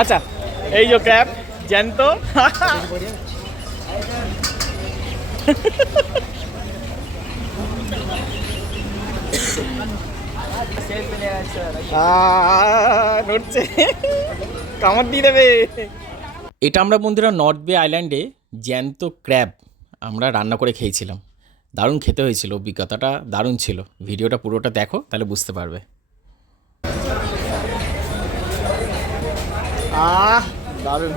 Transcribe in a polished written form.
আচ্ছা এই যে ক্র্যাব জ্যান্ত। নড়ছে, কামড় দিয়ে দেবে। এটা আমরা বন্ধুরা নর্থ বে আইল্যান্ডে জ্যান্ত ক্র্যাব আমরা রান্না করে খেয়েছিলাম। দারুণ খেতে হয়েছিল, অভিজ্ঞতাটা দারুণ ছিল। ভিডিওটা পুরোটা দেখো তাহলে বুঝতে পারবে। দারুণ।